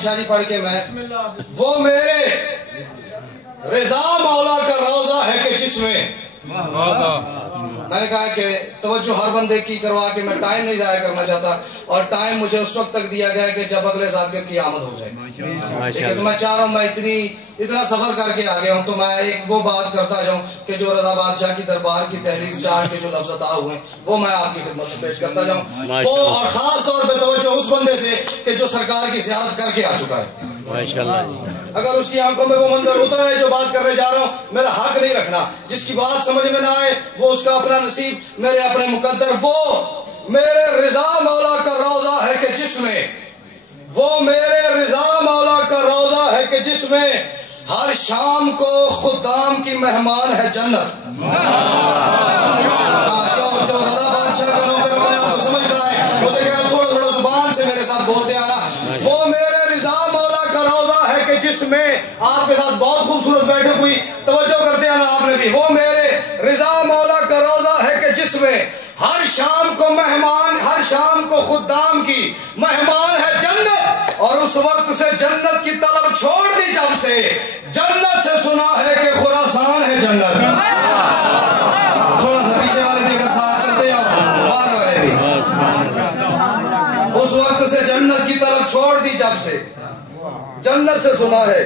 شاری پڑھ کے میں وہ میرے رضا مولا کا روضہ ہے کہ جس میں میں نے کہا کہ توجہ ہر بندے کی کروا کے میں ٹائم نہیں ضائع کرنا چاہتا اور ٹائم مجھے اس وقت تک دیا گیا ہے کہ جب اگلے ذاکر کی آمد ہو جائے ٹھیک ہے تو میں چاہ رہا ہوں میں اتنا سفر کر کے آ گیا ہوں تو میں ایک وہ بات کرتا جاؤں کہ جو رضا بادشاہ کی دربار کی تحریر چاٹ کے جو لفظ عطا ہوئے ہیں وہ میں آپ کی خدمت میں پیش کرتا جاؤں وہ اور خاص طور پہ توجہ اس بندے سے کہ جو سرکار کی زیارت کر کے آ چکا ہے اگر اس کی آنکھوں میں وہ منظر اترا ہے جو بات کرنے جا رہا ہوں میرا حق نہیں رکھنا جس کی بات سمجھ میں نہ آئے وہ اس کا اپنا نصیب میرے اپنے مقدر وہ میرے رضا مولا کا روضہ ہے کہ جس میں وہ میرے رضا مولا کا روضہ ہے کہ جس میں ہر شام کو خدام کی مہمان ہے جنت جو رضا بادشاہ کا نوکر اپنے آپ کو سمجھ رہا ہے اسے کہہ رہا تھوڑا تھوڑا زبان سے میرے ساتھ بولتے آنا وہ میرے رضا مولا کا روضہ ہے کہ جس میں آپ کے ساتھ بہت خوبصورت بیٹھک ہوئی توجہ کرتے آنا آپ نے بھی وہ میرے رضا مولا کا روضہ ہے کہ جس میں ہر شام کو مہمان ہر شام کو خدام کی مہمان ہے جنت اور اس وقت سے جنت کی طلب چھوڑ دی جب سے جنت سے سنا ہے کہ خراسان ہے جنت تھوڑا سا پیچھے والے بھی اگر ساتھ چلتے ہو باہر والے بھی اس وقت سے جنت کی طلب چھوڑ دی جب سے جنت سے سنا ہے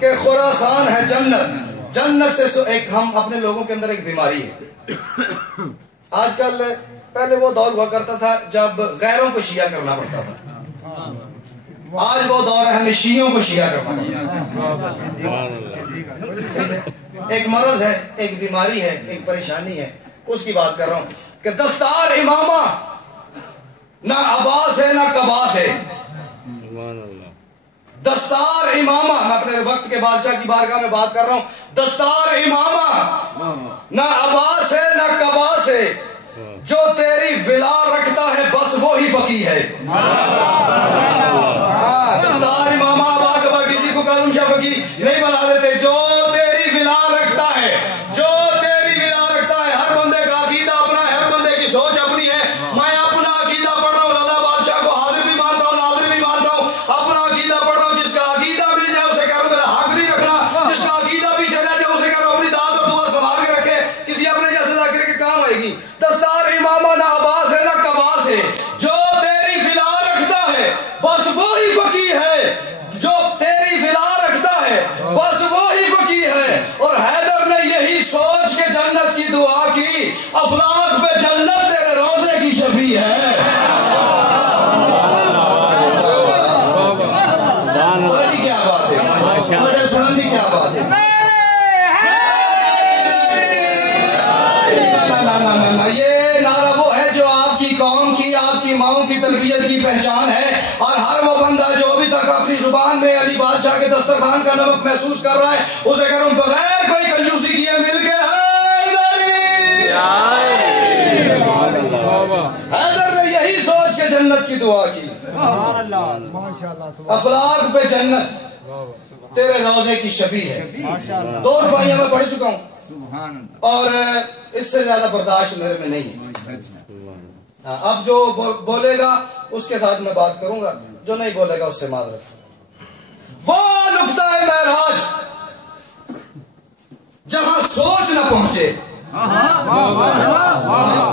کہ خراسان ہے جنت جنت سے ایک ہم اپنے لوگوں کے اندر ایک بیماری ہے آج کل پہلے وہ دور ہوا کرتا تھا جب غیروں کو شیعہ کرنا پڑتا تھا آج وہ دور ہے ہمیں شیعوں کو شیعہ کرنا پڑتا ہے ایک مرض ہے ایک بیماری ہے ایک پریشانی ہے اس کی بات کر رہا ہوں کہ دستار امامہ نہ عباس ہے نہ قباس ہے دستار امامہ میں اپنے وقت کے بادشاہ کی بارگاہ میں بات کر رہا ہوں دستار امامہ نہ عباس ہے نہ قباس ہے جو تیری ولا رکھتا ہے بس وہی فقیہ ہے دستار امامہ عباس قبا کسی کو کاظم شاہ فقیہ نہیں بنا دیتے جو تیری ولا رکھتا ہے جو تیری ولا رکھتا ہے ہر بندے کا عقیدہ اپنا ہے ہر بندے کی سوچ اپنی ہے میں اپنا عقیدہ پڑھ رہا ہوں رضا بادشاہ کو حاضر بھی مانتا ہوں ناظر بھی مانتا ہوں اپنا عقیدہ پڑھ رہا ہوں جس کا عقیدہ مل جائے اسے کہہ رہا ہوں میرا حق نہیں رکھنا جس کا عقیدہ بھی چلا جائے اسے کہہ رہا ہوں اپنی داد اور دعا سنبھال کے رکھے کسی اپنے جیسے ذاکر کے کام آئے گی دستار امامہ نہ عباس ہے نہ قباس ہے جو تیری ولا رکھتا ہے بس وہی فقیہ ہے جو تیری ولا رکھتا ہے بس وہی فقیہ ہے اور حیدر نے یہی سوچ کے جنت کی دعا کی افلاک پہ جنت تیرے روضے کی شفیع ہے بڑی کیا بات ہے بڑے سنندی کیا بات ہے یہ نعرہ وہ ہے جو آپ کی قوم کی آپ کی ماؤں کی تربیت کی پہچان ہے اور ہر وہ بندہ جو ابھی تک اپنی زبان میں علی بادشاہ کے دسترخوان کا نمک محسوس کر رہا ہے اسے کہہ رہا ہوں بغیر کوئی کنجوسی کیے مل کے حیدر نے یہی سوچ کے جنت کی دعا کی افلاک پہ جنت تیرے روضے کی شفیع ہے دو رفائیاں میں پڑھ چکا ہوں اور اس سے زیادہ برداشت میرے میں نہیں ہے اب جو بولے گا اس کے ساتھ میں بات کروں گا جو نہیں بولے گا اس سے معذرت وہ نقطہ معراج جہاں سوچ نہ پہنچے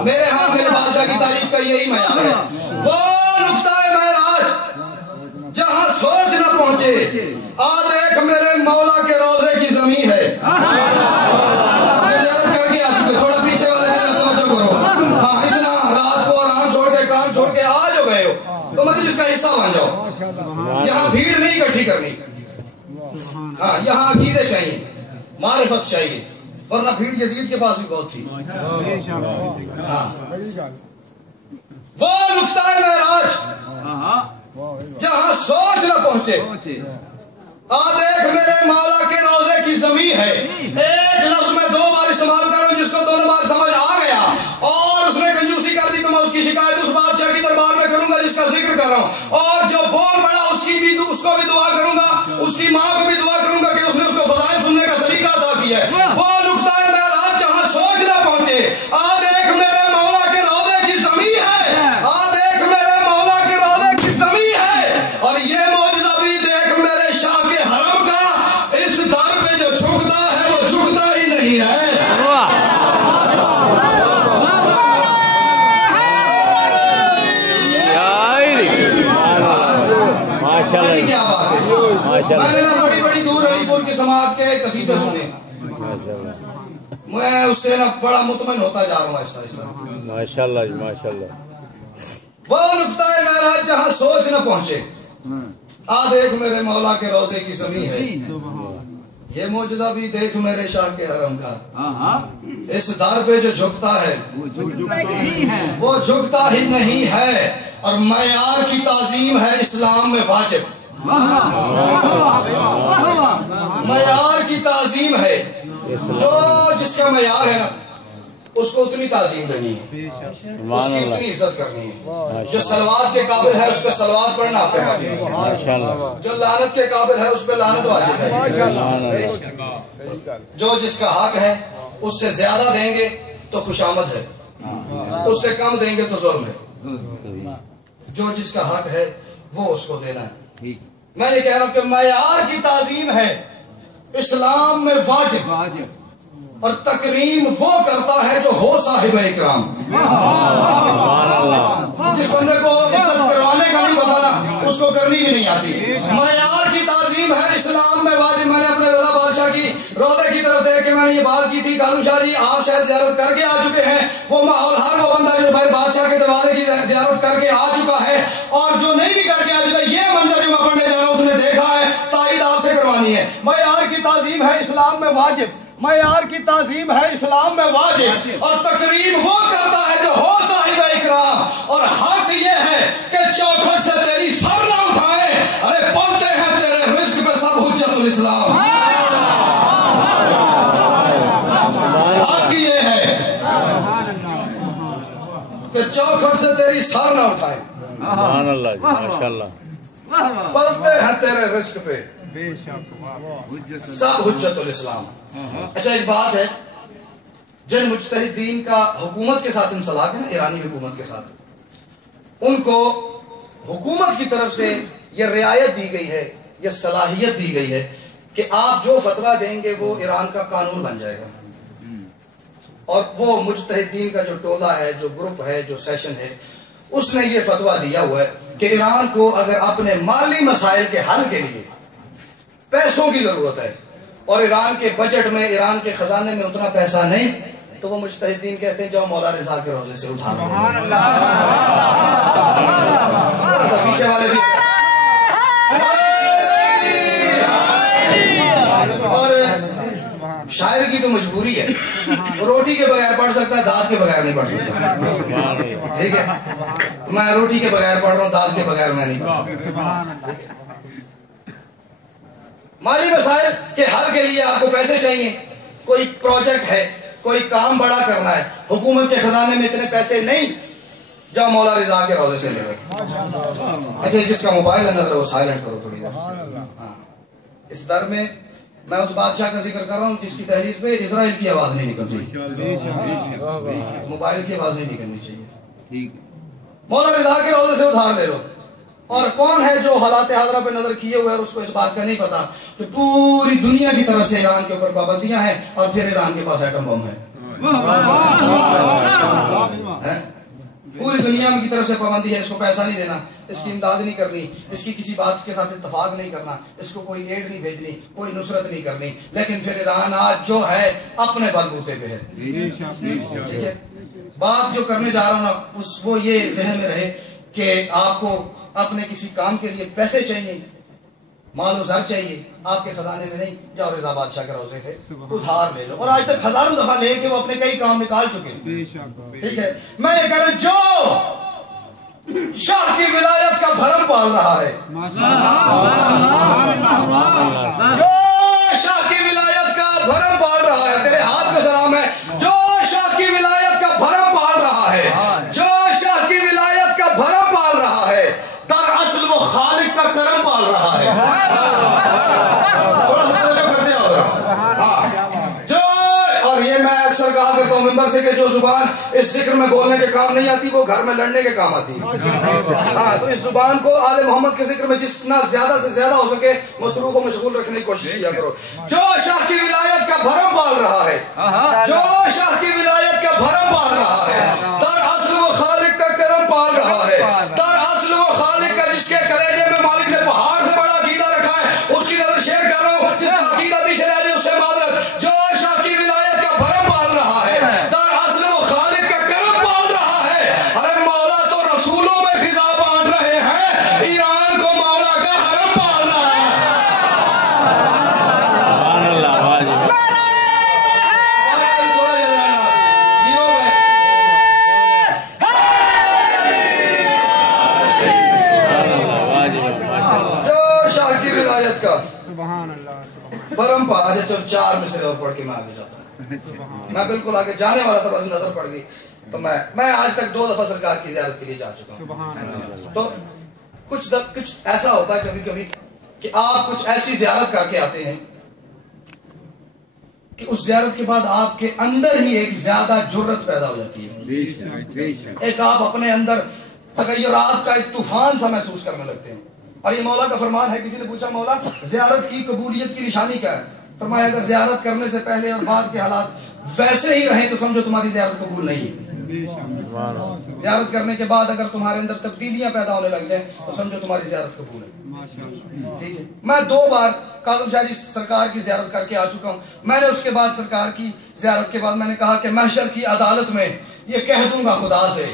میرے بادشاہ کی تعریف کا یہی معیار ہے وہ نقطہ معراج جہاں سوچ نہ پہنچے آ دیکھ میرے مولا کے روضے کی زمین ہے تھوڑا پیچھے والے توجہ کرو ہاں اتنا رات کو آرام چھوڑ کے کام چھوڑ کے آ جو گئے ہو تو مجلس کا حصہ بن جاؤ یہاں بھیڑ نہیں اکٹھی کرنی ہاں یہاں عقیدے چاہیے معرفت چاہیے ورنہ بھیڑ یزید کے پاس بھی بہت تھی وہ نقطہ معراج جہاں سوچ نہ پہنچے آ دیکھ میرے مولا کے روضے کی زمین ہے ایک لفظ میں دو بار استعمال کر رہا ہوں جس کو دونوں بار سمجھ آ گیا اور اس نے کنجوسی کر دی تو میں اس کی شکایت اس بادشاہ کی دربار میں کروں گا جس کا ذکر کر رہا ہوں اور جو بول پڑا اس کو بھی دعا کروں گا اس کی ماں کو بھی دعا کروں گا کہ اس نے اس کو فضائل سننے کا سلیقہ ادا کیا ہے وہ نقطہ معراج جہاں سوچ نہ پہنچے آ دیکھ میرے میں نے نا بڑی بڑی دور علی پور کی سماعت کے قصیدے سنے، میں اس سے نا بڑا مطمئن ہوتا جا رہا ہوں ایسا ایسا. ماشاءاللہ جی ماشاءاللہ. وہ نقطہ معراج جہاں سوچ نہ پہنچے، دیکھ میرے مولا کے روضے کی زمین ہے. یہ معجزہ بھی دیکھ میرے شاہ کے حرم کا، اس در پہ جو جھکتا ہے وہ جھکتا ہی نہیں ہے، اور معیار کی تعظیم ہے اسلام میں واجب. معیار کی تعظیم ہے، جو جس کا معیار ہے نا اس کو اتنی تعظیم دینی ہے، اس کی اتنی عزت کرنی ہے. جو صلوات کے قابل ہے اس پہ صلوات پڑھنا آپ پہ واجب ہے، جو لعنت کے قابل ہے اس پہ لعنت واجب ہے. جو جس کا حق ہے اس سے زیادہ دیں گے تو خوشامد ہے، اس سے کم دیں گے تو ظلم ہے. جو جس کا حق ہے وہ اس کو دینا ہے. میں یہ کہہ رہا ہوں کہ معیار کی تعظیم ہے اسلام میں واجب، اور تکریم وہ کرتا ہے جو ہو صاحب اکرام. جس بندے کو عزت کروانے کا نہیں پتا نا اس کو کرنی بھی نہیں آتی. معیار کی تعظیم ہے اسلام میں واجب. میں نے اپنے رضا بادشاہ کی روضے کی طرف دیکھ کے میں نے یہ بات کی تھی، کاظم شاہ جی آپ شاید زیارت کر کے آ چکے ہیں. وہ ماحول ہر وہ بندہ جو بھائی بادشاہ کے دروازے کی زیارت کر کے آ چکا ہے، اور جو نہیں بھی کر کے آ چکا یہ منظر جو میں پڑھنے جا رہا ہوں اس نے دیکھا ہے، تائید آپ سے کروانی ہے. معیار کی تعظیم ہے اسلام میں واجب، معیار کی تعظیم ہے اسلام میں واجب، اور تقریم وہ کرتا ہے جو ہو صاحب اکرام. اور حق یہ ہے کہ چوکھٹ سے تیری سر نہ اٹھائیں، ارے پڑھتے ہیں تیرے رزق پہ سب حجت الاسلام. حق یہ ہے کہ چوکھٹ سے تیری سر نہ اٹھائیں، سبحان اللہ ماشاءاللہ. پڑھتے ہیں تیرے رزق پہ سب حجت الاسلام. اچھا ایک بات ہے، جن مجتہدین کا حکومت کے ساتھ انسلاک ہے نا، ایرانی حکومت کے ساتھ، ان کو حکومت کی طرف سے یہ رعایت دی گئی ہے، یہ صلاحیت دی گئی ہے کہ آپ جو فتویٰ دیں گے وہ ایران کا قانون بن جائے گا. اور وہ مجتہدین کا جو ٹولہ ہے، جو گروپ ہے، جو سیشن ہے، اس نے یہ فتویٰ دیا ہوا ہے کہ ایران کو اگر اپنے مالی مسائل کے حل کے لیے پیسوں کی ضرورت ہے، اور ایران کے بجٹ میں، ایران کے خزانے میں اتنا پیسہ نہیں، تو وہ مجتہدین کہتے ہیں جاؤ مولا رضا کے روضے سے ادھار لو. پیچھے والے بھی. اور شاعر کی تو مجبوری ہے، وہ روٹی کے بغیر پڑھ سکتا ہے، دانت کے بغیر نہیں پڑھ سکتا. ٹھیک ہے، میں روٹی کے بغیر پڑھ رہا ہوں، دانت کے بغیر میں نہیں پڑھ سکتا. مالی مسائل کے حل کے لیے آپ کو پیسے چاہیے، کوئی پروجیکٹ ہے، کوئی کام بڑا کرنا ہے، حکومت کے خزانے میں اتنے پیسے نہیں، جاؤ مولا رضا کے روضے سے لے لو. اچھا جس کا موبائل ہے نظر وہ سائلنٹ کرو تھوڑی دیر. ہاں اس در میں میں اس بادشاہ کا ذکر کر رہا ہوں جس کی تحریر پہ اسرائیل کی آواز نہیں نکلتی، موبائل کی آواز نہیں نکلنی چاہیے. مولا رضا کے روضے سے ادھار لے لو. اور کون ہے جو حالات حاضرہ پہ نظر کیے ہوئے اور اس کو اس بات کا نہیں پتا کہ پوری دنیا کی طرف سے ایران کے اوپر پابندیاں ہیں، اور پھر ایران کے پاس ایٹم بم ہے. پوری دنیا کی طرف سے پابندی ہے، اس کو پیسہ نہیں دینا، اس کی امداد نہیں کرنی، اس کی کسی بات کے ساتھ اتفاق نہیں کرنا، اس کو کوئی ایڈ نہیں بھیجنی، کوئی نصرت نہیں کرنی. لیکن پھر ایران آج جو ہے اپنے بلبوتے پہ ہے. ٹھیک ہے، بات جو کرنے جا رہا ہوں نا وہ یہ ذہن میں رہے کہ آپ کو اپنے کسی کام کے لیے پیسے چاہیے، مال و زر چاہیے، آپ کے خزانے میں نہیں، جاؤ رضا بادشاہ کے روضے سے ادھار لے لو. اور آج تک ہزاروں دفعہ لے کے وہ اپنے کئی کام نکال چکے ہیں. ٹھیک ہے، میں یہ کہہ رہا ہوں جو شاہ کی ولایت کا بھرم پال رہا ہے، جو شاہ کی ولایت کا بھرم پال رہا ہے، تیرے ہاتھ میں سلام ہے، جو شاہ کی ولایت کا بھرم پال رہا ہے، جو شاہ کی ولایت کا بھرم پال رہا ہے، در اصل وہ خالق کا کرم پال رہا ہے. تھوڑا سا توجہ کرتے ہو. جو اور یہ میں اکثر کہا کرتا ہوں ممبر سے کہ جو زبان اس ذکر میں بولنے کے کام نہیں آتی وہ گھر میں لڑنے کے کام آتی ہے. ہاں تو اس زبان کو آل محمد کے ذکر میں جتنا زیادہ سے زیادہ ہو سکے مصروف و مشغول رکھنے کی کوشش کیا کرو. جو شاہ کی ولایت کا بھرم پال رہا ہے، جو شاہ کی ولایت کا بھرم پال رہا ہے، در اصل وہ خالق کا کرم پال رہا ہے، در اصل وہ خالق کا جس کے کلیجے میں مالک نے پہاڑ سے بڑا عقیدہ رکھا ہے، اس کی 4 مصرے اور پڑھ کے میں آگے جاتا ہوں. میں بالکل آگے جانے والا تھا، بس نظر پڑ گئی. تو میں آج تک 2 دفعہ سرکار کی زیارت کے لیے جا چکا ہوں. تو کچھ ایسا ہوتا ہے کبھی کبھی کہ آپ کچھ ایسی زیارت کر کے آتے ہیں کہ اس زیارت کے بعد آپ کے اندر ہی ایک زیادہ جرت پیدا ہو جاتی ہے. ایک آپ اپنے اندر تغیرات کا ایک طوفان سا محسوس کرنے لگتے ہیں. اور یہ مولا کا فرمان ہے. کسی نے پوچھا مولا زیارت کی قبولیت کی نشانی کیا ہے؟ فرمایا اگر زیارت کرنے سے پہلے اور بعد کے حالات ویسے ہی رہیں تو سمجھو تمہاری زیارت قبول نہیں ہے. زیارت کرنے کے بعد اگر تمہارے اندر تبدیلیاں پیدا ہونے لگ جائیں تو سمجھو تمہاری زیارت قبول ہے. ٹھیک ہے. میں 2 بار کاظم شاہ جی سرکار کی زیارت کر کے آ چکا ہوں. میں نے اس کے بعد سرکار کی زیارت کے بعد میں نے کہا کہ محشر کی عدالت میں یہ کہہ دوں گا خدا سے.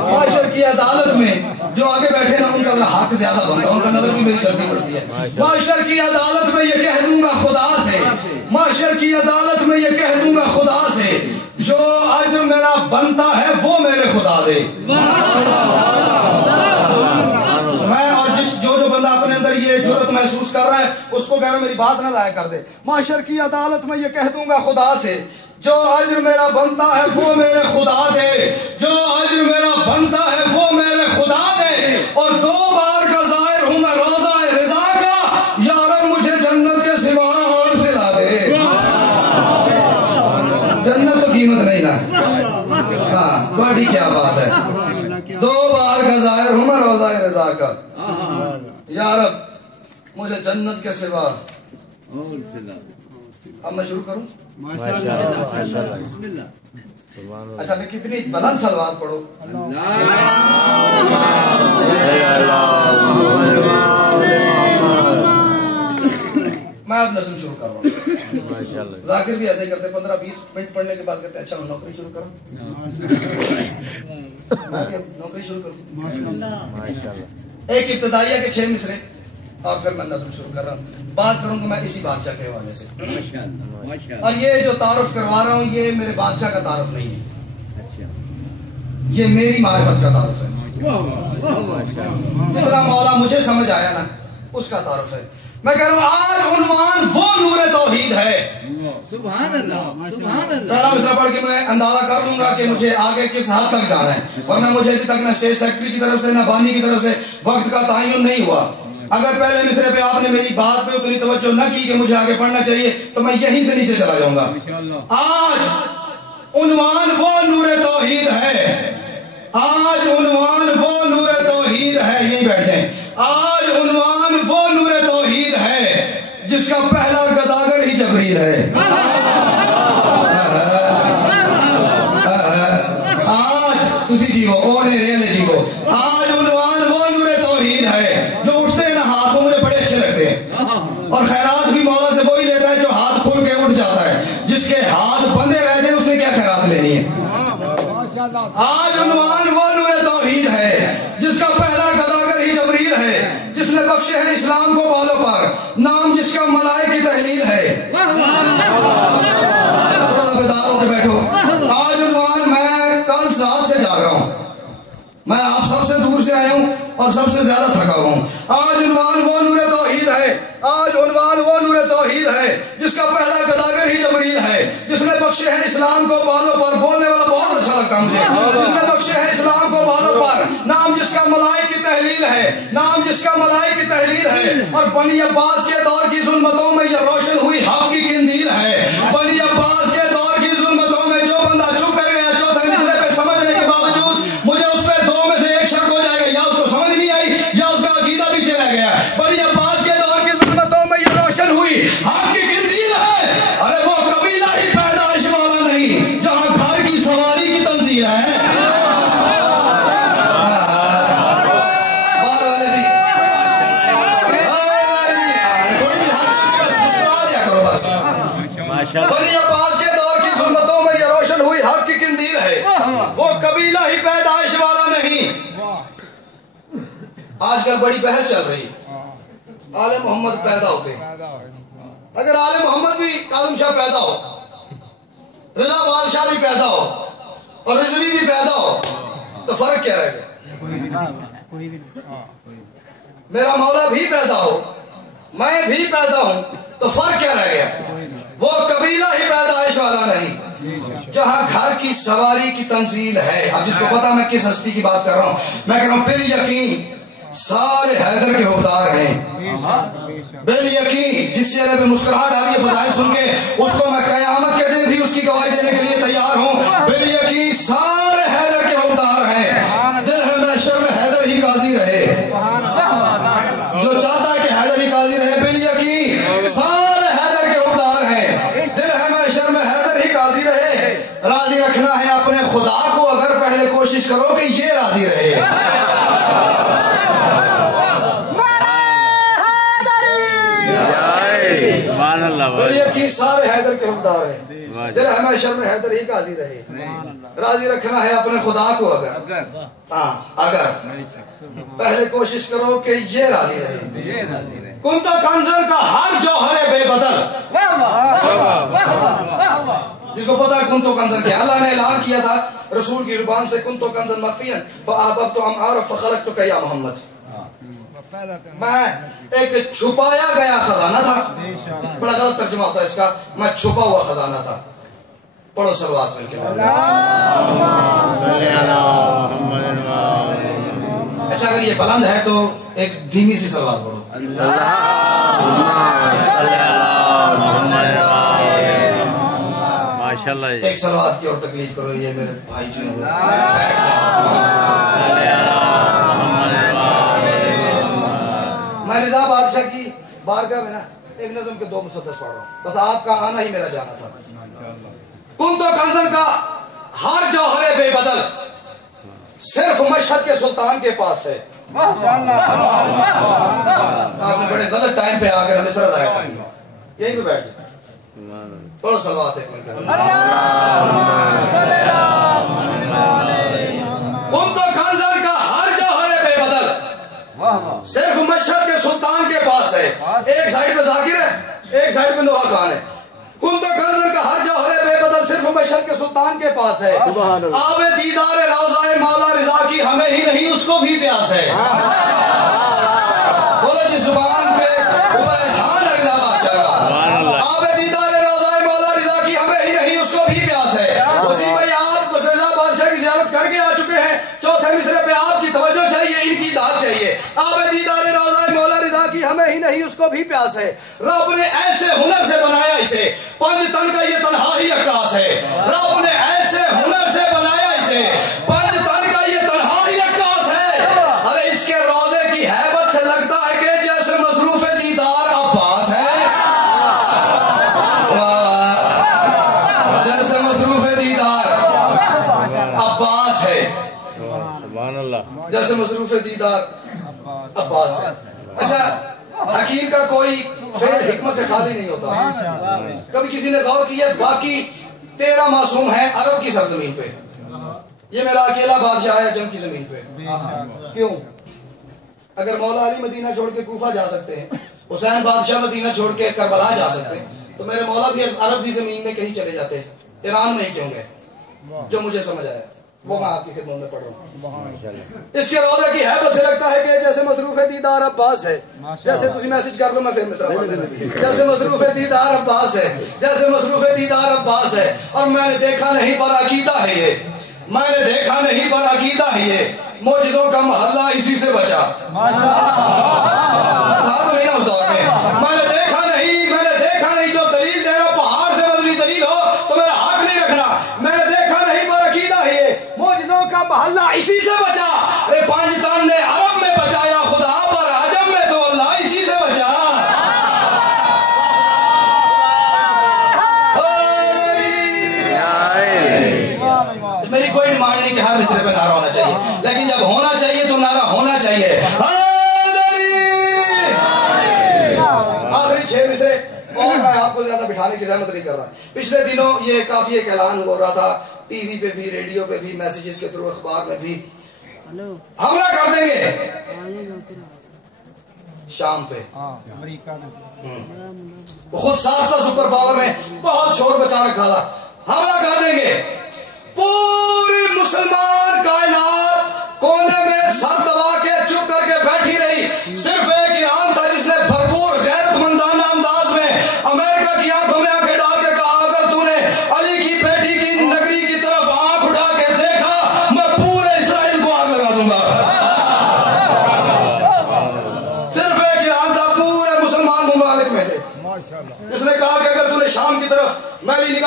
محشر کی عدالت میں جو آگے بیٹھے نا ان کا حق زیادہ بنتا ہے، ان کا نظر بھی میری جلدی پڑتی ہے. محشر کی عدالت میں یہ کہہ دوں گا خدا سے، محشر کی عدالت میں یہ کہہ دوں گا خدا سے، جو اجر میرا بنتا ہے وہ میرے خدا دے. میں اور جو بندہ اپنے اندر یہ جرت محسوس کر رہا ہے اس کو کہہ رہا میری بات نہ ضائع کر دے. محشر کی عدالت میں یہ کہہ دوں گا خدا سے، جو اجر میرا بنتا ہے وہ میرے خدا دے، جو اجر میرا بنتا ہے وہ میرے خدا دے. اور 2 بار کا ظاہر ہوں میں روضہ رضا کا، یا رب مجھے جنت کے سوا اور سلا دے. جنت تو قیمت نہیں نا. ہاں بڑی کیا بات ہے. 2 بار کا ظاہر ہوں میں روضہ رضا کا، یا رب مجھے جنت کے سوا. اب میں شروع کروں. اچھا میں کتنی بلند صلوات پڑھو. میں اب نظم شروع کر رہا ہوں. ذاکر بھی ایسے ہی کرتے 15-20 منٹ پڑھنے کے بعد کہتے ہیں اچھا میں نوکری شروع کروں. نوکری شروع کروں. ایک ابتدائیہ کے 6 مصرے اور پھر میں نظم شروع کر رہا ہوں. بات کروں گا میں اسی بادشاہ کے حوالے سے. اور یہ جو تعارف کروا رہا ہوں یہ میرے بادشاہ کا تعارف نہیں ہے، یہ میری معرفت کا تعارف ہے. جتنا مولا مجھے سمجھ آیا نا اس کا تعارف ہے. میں کہہ رہا ہوں آج عنوان وہ نور توحید ہے. سبحان اللہ سبحان اللہ. پہلا مصرع پڑھ کے میں اندازہ کر لوں گا کہ مجھے آگے کس حد تک جانا ہے، ورنہ مجھے ابھی تک نہ اسٹیٹ سیکرٹری کی طرف سے نہ بانی کی طرف سے وقت کا تعین نہیں ہوا. اگر پہلے مصرے پہ آپ نے میری بات پہ اتنی توجہ نہ کی کہ مجھے آگے پڑھنا چاہیے تو میں یہیں سے نیچے چلا جاؤں گا. آج عنوان وہ نور توحید ہے، آج عنوان وہ نور توحید ہے. یہیں بیٹھ جائیں. آج عنوان وہ نور توحید ہے جس کا پہلا گداگر ہی جبریل ہے. آج تسی جیو او نے ریلے جیو. آج عنوان وہ نور توحید ہے جو اٹھتے ہیں نا ہاتھوں مجھے بڑے اچھے لگتے ہیں، اور خیرات بھی مولا سے وہی لیتا ہے جو ہاتھ کھول کے اٹھ جاتا ہے. جس کے ہاتھ بندے رہ جائیں اس نے کیا خیرات لینی ہے. آج عنوان وہ نور توحید ہے جس کا پہلا گداگر ہی جبریل ہے، جس نے بخشے ہیں اسلام کو بالوں پر، نام جس کا ملائک کی تحلیل ہے. بیدار ہو کے بیٹھو. آج عنوان میں کل رات سے جاگ رہا ہوں، میں آپ سب سے دور سے آیا ہوں اور سب سے زیادہ تھکا ہوا ہوں. آج عنوان وہ نور توحید ہے، آج عنوان وہ نور توحید ہے جس کا پہلا گداگر ہی جبریل ہے، جس نے بخشے ہیں اسلام کو بالوں پر. بولنے والا بہت اچھا لگتا مجھے. جس نے بخشے ہیں اسلام کو بالوں پر، نام جس کا ملائک کی تحلیل ہے، نام جس کا ملائک کی تحلیل ہے. اور بنی عباس کے دور کی ظلمتوں میں یہ روشن ہوئی حق کی قندیل ہے. بنی عباس کے دور کی ظلمتوں میں جو بندہ چپ کر گیا چوتھے مصرے پہ سمجھنے کے باوجود مجھے اس پہ 2 میں سے ایک شک ہو جائے گا، یا اس کو سمجھ نہیں آئی یا اس کا عقیدہ بھی چلا گیا. بنی عباس کے دور کی ظلمتوں میں یہ روشن ہوئی حق کی قندیل ہے. ارے وہ قبیلہ ہی پیدائش والا نہیں جہاں گھر کی سواری کی تنظیر ہے. بنی عباس کے دور کی ظلمتوں میں یہ روشن ہوئی حق کی قندیل ہے. وہ قبیلہ ہی پیدائش والا نہیں. آج کل بڑی بحث چل رہی ہے آل محمد پیدا ہوتے ہیں. اگر آل محمد بھی کاظم شاہ پیدا ہو، رضا بادشاہ بھی پیدا ہو اور رضوی بھی پیدا ہو تو فرق کیا رہے گا؟ میرا مولا بھی پیدا ہو میں بھی پیدا ہوں تو فرق کیا رہ گیا؟ وہ قبیلہ ہی پیدائش والا نہیں جہاں گھر کی سواری کی تنزیل ہے. اب جس کو پتا میں کس ہستی کی بات کر رہا ہوں، میں کہہ رہا ہوں بال یقین سارے حیدر کے حقدار ہیں. بال یقین جس چہرے پہ مسکراہٹ آ رہی ہے فضائل سن کے، اس کو میں قیامت کے دن بھی اس کی گواہی دینے کے لیے تیار ہوں. بال یقین سارے حیدر کے حقدار ہیں. دل ہے محشر میں حیدر ہی قاضی رہے، جو چاہتا ہے کہ حیدر ہی قاضی رہے. بال یقین سارے حیدر کے حقدار ہیں. دل ہے محشر میں حیدر ہی قاضی رہے. راضی رکھنا ہے اپنے خدا کو، اگر پہلے کوشش کرو کہ یہ راضی رہے. بال یقین سارے حیدر کے حقدار ہیں. دل ہے محشر میں حیدر ہی قاضی رہے. راضی رکھنا ہے اپنے خدا کو، اگر پہلے کوشش کرو کہ یہ راضی رہے. کنت کنزن کا ہر جوہر بے بدل، جس کو پتا ہے کنتو کنزن کیا، اللہ نے اعلان کیا تھا رسول کی زبان سے، کنتو کنزن مخفیا فاحببت ان اعرف فخلقتک یا محمد. میں ایک چھپایا گیا خزانہ تھا. بڑا غلط ترجمہ ہوتا ہے اس کا، میں چھپا ہوا خزانہ تھا. پڑھو صلوات مل کے. ایسا اگر یہ بلند ہے تو ایک دھیمی سی صلوات پڑھو. ماشاءاللہ. ایک صلوات کی اور تکلیف کرو. یہ میرے بھائی جو ہیں میں رضا بادشاہ کی بارگاہ میں نا ایک نظم کے 2 مسدس پڑھ رہا ہوں، بس آپ کا آنا ہی میرا جانا تھا. کنتو کنزن کا ہر جوہر بے بدل صرف مشہد کے سلطان کے پاس ہے. آپ نے بڑے غلط ٹائم پہ آ کر ہمیں سر ضائع کر دیا. یہیں پہ بیٹھ جائے. پڑھو صلوات ایک مل کر. کنتو کنزن کا ہر جوہر بے بدل صرف مشہد کے سلطان کے پاس ہے. ایک سائیڈ پہ ذاکر ہے، ایک سائیڈ پہ نوحہ خان ہے. کنتو کنزن کا ہر جوہر بے بدل صرف مشہد کے سلطان کے پاس ہے. آب دیدار روضہ مولا رضا کی ہمیں ہی نہیں اس کو بھی پیاس ہے. بولو جس زبان پہ اوپر احسان ہے رضا بادشاہ کا. آب دیدار روضہ مولا رضا کی ہمیں ہی نہیں اس کو بھی پیاس ہے. اسی پہ آپ رضا بادشاہ کی زیارت کر کے آ چکے ہیں. چوتھے مصرے پہ آپ کی توجہ چاہیے، ان کی داد چاہیے. آب دیدار روضہ مولا رضا کی ہمیں ہی نہیں اس کو بھی پیاس ہے. رب نے ایسے ہنر سے بنایا اسے، 5 تن کا یہ تنہا ہی عکاس ہے. رب نے ایسے ہنر سے بنایا اسے، 5 تن کا یہ تنہا ہی عکاس ہے. ارے اس کے روضے کی ہیبت سے لگتا ہے کہ جیسے مصروف دیدار عباس ہے. جیسے مصروف دیدار عباس ہے. سبحان اللہ. جیسے مصروف دیدار عباس ہے. اچھا، حکیم کا کوئی فعل حکمت سے خالی نہیں ہوتا. کبھی کسی نے غور کیا باقی 13 معصوم ہیں عرب کی سرزمین پہ، یہ میرا اکیلا بادشاہ ہے جم کی زمین پہ. کیوں؟ اگر مولا علی مدینہ چھوڑ کے کوفہ جا سکتے ہیں، حسین بادشاہ مدینہ چھوڑ کے کربلا جا سکتے ہیں، تو میرے مولا بھی عرب کی زمین میں کہیں چلے جاتے ہیں. ایران میں ہی کیوں گئے؟ جو مجھے سمجھ آیا وہ میں آپ کی خدمت میں پڑھ رہا ہوں. اس کے روضے کی حیبت سے لگتا ہے کہ جیسے مصروف دیدار عباس ہے. جیسے تسی میسج کر لو میں پھر مصرع پڑھ لینا. جیسے مصروف دیدار عباس ہے، جیسے مصروف دیدار عباس ہے. اور میں نے دیکھا نہیں پر عقیدہ ہے یہ، میں نے دیکھا نہیں پر عقیدہ ہے یہ، معجزوں کا محلہ اسی سے بچا. تھا تو نہیں نا اس دور میں. میں نے دیکھا نہیں جو دلیل دے رہا پہاڑ سے بدلی دلیل ہو تو میرا حق نہیں رکھنا. میں نے دیکھا نہیں پر عقیدہ ہے یہ، معجزوں کا محلہ اسی سے بچا. ارے 5 تن نے عرب میں بچایا خدا، پر عجم میں تو اللہ اسی سے بچا. میری کوئی ڈیمانڈ نہیں کہ ہر مصرے پہ نعرہ ہونا چاہیے، لیکن جب ہونا چاہیے تو نعرہ ہونا چاہیے. آخری 6 مصرے اور میں آپ کو زیادہ بٹھانے کی زحمت نہیں کر رہا. پچھلے دنوں یہ کافی ایک اعلان ہو رہا تھا، ٹی وی پہ بھی، ریڈیو پہ بھی، میسیجز کے تھرو، اخبار میں بھی. حملہ کر دیں گے شام پہ. خود ساختہ سپر پاور میں بہت شور بچا رکھا تھا. حملہ کر دیں گے. پوری مسلمان کائنات کونے میں سر دبا کے چپ کر کے بیٹھی رہی. صرف ایک ایران تھا جس نے بھرپور غیرت